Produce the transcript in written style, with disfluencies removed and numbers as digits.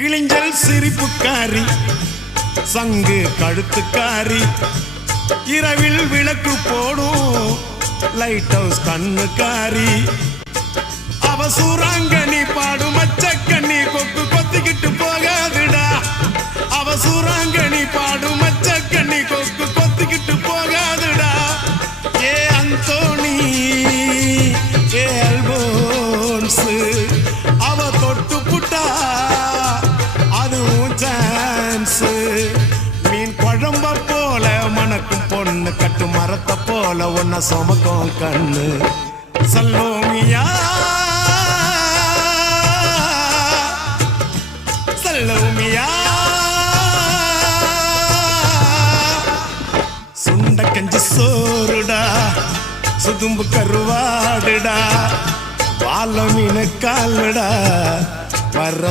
கிளிஞ்சல் சிரிப்புக்காரி சங்கு கழுத்துக்காரி இரவில் விளக்கு போடும் லைட் ஹவுஸ் கண்ணுக்காரி அவ சூறாங்கண்ணி பாடும் மச்சக்கண்ணி கொக்கு கொத்திக்கிட்டு போகாதுடா அவ சூறாங்கண்ணி பாடும் மச்சக்கண்ணி கொக்கு கொத்திக்கிட்டு போகாதுடா ஏ அந்தோணி ஏ அல்போன்ஸ் அவ தொட்டு புட்டா அதுவும் சான்ஸ் மீன் குழம்ப போல மணக்கும் பொண்ணு கட்டு மரத்தை போல ஒன்ன சுமக்கும் கண்ணு சல்லோமியா சல்லோமியா சுண்ட கஞ்சி சோறுடா சுதும்பு கருவாடுடா வாழ மீன் காலுடா வர்ற